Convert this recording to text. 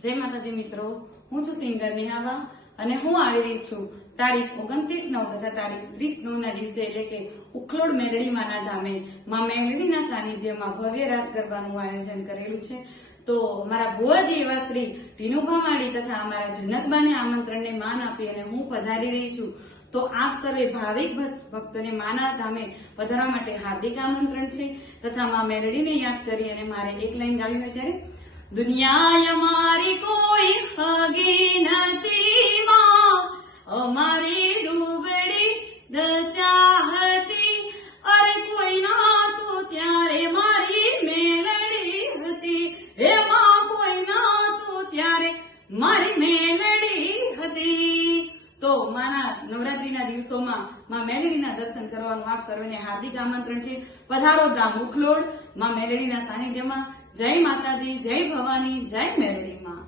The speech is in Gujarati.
જય માતાજી મિત્રો, હું છું સિંગર નિહાવા અને હું આવી રહી છું તારીખ 29/9 તથા તારીખ 30/9 ના દિવસે એટલે કે ઉખલોડ મેલડી માના ધામે માં મેલડીના સાનિધ્યમાં ભવ્ય રાસ ગરબાનું આયોજન કરેલું છે। તો મારા બુઆજી એવા શ્રી ટીનુભા માળી તથા અમારા જન્નતબાને આમંત્રણને માન આપી અને હું પધારી રહી છું। તો આપ સર્વે ભાવિક ભક્તોને માના ધામે પધારવા માટે હાર્દિક આમંત્રણ છે તથા માં મેલડીને યાદ કરી અને મારે એક લાઈન ગાવી હોય ત્યારે દુનિયા અમારી કોઈ હગી નથી માં, અમારી દુબળી દશા હતી, અરે કોઈ ના તો ત્યારે મારી મેલડી હતી, હે માં કોઈ ના તો ત્યારે મારી મેલડી હતી। તો માના નવરાત્રીના દિવસોમાં માં મેલડીના દર્શન કરવાનું આપ સર્વેને હાર્દિક આમંત્રણ છે। પધારો ગામ ઉખલોડ માં મેલડીના સાનિધ્યમાં। જય માતાજી, જય ભવાની, જય મેલડી માં।